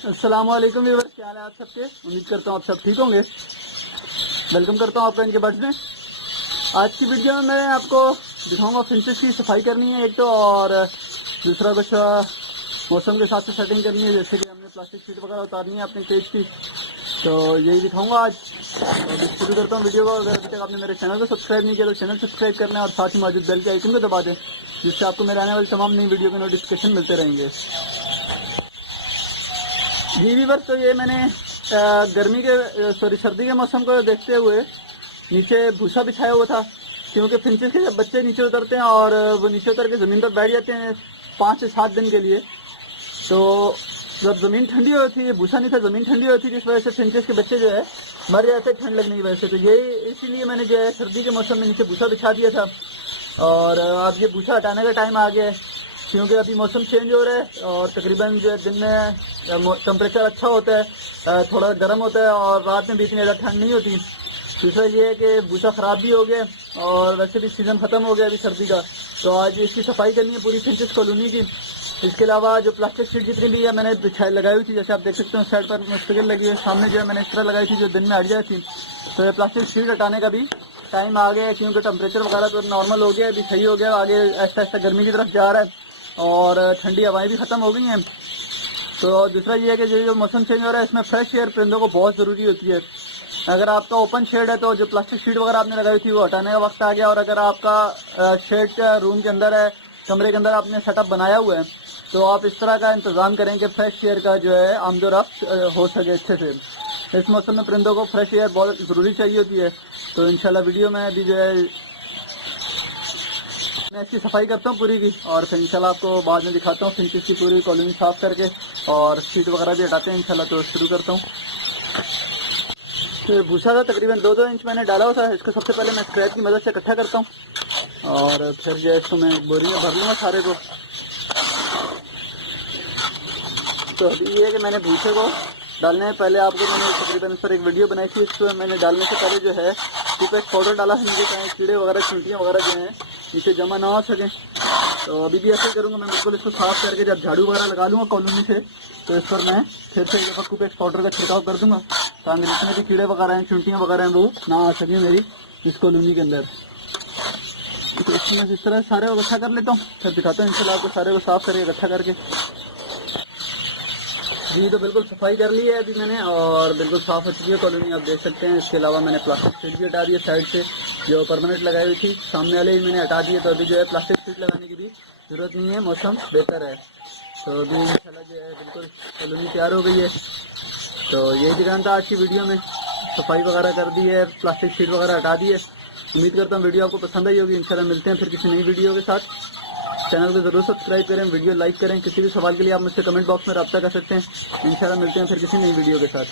अस्सलामुअलैकुम व्यूअर्स, क्या हाल है आप सबके। उम्मीद करता हूँ आप सब ठीक होंगे। वेलकम करता हूँ आपका इनके बर्ड्स में। आज की वीडियो में मैं आपको दिखाऊंगा फिंचेस की सफाई करनी है एक तो, और दूसरा कुछ मौसम के हिसाब से सेटिंग करनी है, जैसे कि हमने प्लास्टिक शीट वगैरह उतारनी है अपने केज की। तो यही दिखाऊंगा आज। तो शुरू करता हूँ वीडियो को। अगर अभी तक आपने मेरे चैनल को सब्सक्राइब नहीं किया तो चैनल सब्सक्राइब करना है और साथ ही मौजूद बेल के आइकन को दबा दें, जिससे आपको मेरे आने वाली तमाम नई वीडियो के नोटिफिकेशन मिलते रहेंगे। जी व्यूअर्स, तो ये मैंने सर्दी के मौसम को देखते हुए नीचे भूसा बिछाया हुआ था, क्योंकि फिंचेस के जब बच्चे नीचे उतरते हैं और वो नीचे उतर के ज़मीन पर बैठ जाते हैं 5 से 7 दिन के लिए, तो जब ज़मीन ठंडी होती है, भूसा नहीं था, ज़मीन ठंडी होती है, जिस वजह से फिंचेस के बच्चे जो है मर जाते ठंड लगने की वजह से। तो ये इसीलिए मैंने जो है सर्दी के मौसम में नीचे भूसा बिछा दिया था। और अब ये भूसा हटाने का टाइम आ गया है, क्योंकि अभी मौसम चेंज हो रहा है और तकरीबन जो है दिन में टेम्परेचर अच्छा होता है, थोड़ा गर्म होता है, और रात में भी इतनी ज़्यादा ठंड नहीं होती। दूसरा ये है कि भूसा ख़राब भी हो गया और वैसे भी सीज़न ख़त्म हो गया अभी सर्दी का। तो आज इसकी सफाई करनी है पूरी फिंचेस कॉलोनी की। इसके अलावा जो प्लास्टिक शीट जितनी भी है मैंने बिछाई लगाई हुई थी, जैसे आप देख सकते हो साइड पर मुस्तकिल लगी है। सामने जो है मैंने इस तरह लगाई थी जो दिन में हट जाती थी। तो ये प्लास्टिक शीट हटाने का भी टाइम आ गया है, क्योंकि टेम्परेचर वगैरह तो नॉर्मल हो गया है, अभी सही हो गया। आगे ऐसा ऐसा गर्मी की तरफ जा रहा है और ठंडी हवाएं भी ख़त्म हो गई हैं। तो दूसरा ये है कि जो मौसम चेंज हो रहा है इसमें फ्रेश एयर परिंदों को बहुत ज़रूरी होती है। अगर आपका ओपन शेड है तो जो प्लास्टिक शीट वगैरह आपने लगाई थी वो हटाने का वक्त आ गया, और अगर आपका शेड का रूम के अंदर है, कमरे के अंदर आपने सेटअप बनाया हुआ है, तो आप इस तरह का इंतज़ाम करें कि फ्रेश एयर का जो है आमदोरफ्त हो सके अच्छे से। इस मौसम में परिंदों को फ्रेश एयर बहुत ज़रूरी चाहिए होती है। तो इंशाल्लाह वीडियो में अभी जो है मैं इसकी सफाई करता हूँ पूरी की, और फिर इंशाल्लाह आपको बाद में दिखाता हूँ फिंचेस की पूरी कॉलोनी साफ़ करके, और शीट वगैरह भी हटाते हैं इंशाल्लाह। तो शुरू करता हूँ। तो भूसा का तकरीबन 2-2 इंच मैंने डाला हुआ था। इसको सबसे पहले मैं स्क्रैप की मदद से इकट्ठा करता हूँ, और फिर जो है इसको मैं बोरी में भर लूँगा सारे को। तो अभी ये है कि मैंने भूसे को डालने से पहले आपको मैंने तकरीबन इस पर एक वीडियो बनाई थी। इसको मैंने डालने से पहले जो है एक पाउडर डाला है, नीचे चाहे कीड़े वगैरह चींटियाँ वगैरह जो हैं नीचे जमा ना हो सकें। तो अभी भी ऐसे करूँगा मैं, बिल्कुल इसको साफ़ करके जब झाड़ू वगैरह लगा लूँगा कॉलोनी से, तो इस पर मैं फिर से एक कुपेक्स पाउडर का छिड़काव कर दूँगा, ताकि जितने भी कीड़े वगैरह हैं चींटियाँ वगैरह हैं वो ना आ सकें मेरी इस कॉलोनी के अंदर। तो इसमें इस तरह सारे को इकट्ठा कर लेता हूँ, फिर दिखाता हूँ इंशाल्लाह आपको सारे को साफ़ करके इकट्ठा करके। जी तो बिल्कुल सफाई कर ली है अभी मैंने, और बिल्कुल साफ़ हो चुकी है कॉलोनी, आप देख सकते हैं। इसके अलावा मैंने प्लास्टिक शीट भी हटा दी है साइड से, जो परमानेंट लगाई हुई थी, सामने वाले ही मैंने हटा दिए। तो अभी जो है प्लास्टिक शीट लगाने की भी ज़रूरत नहीं है, मौसम बेहतर है। तो अभी इंशाल्लाह जो है बिल्कुल कॉलोनी तैयार हो गई है। तो यही दिखाना था आज की वीडियो में। सफाई वगैरह कर दी है, प्लास्टिक शीट वगैरह हटा दी है। उम्मीद करता हूँ वीडियो आपको पसंद आई होगी। इंशाल्लाह मिलते हैं फिर किसी नई वीडियो के साथ। चैनल को ज़रूर सब्सक्राइब करें, वीडियो लाइक करें। किसी भी सवाल के लिए आप मुझसे कमेंट बॉक्स में रब्ता कर सकते हैं। इंशाल्लाह मिलते हैं फिर किसी नई वीडियो के साथ।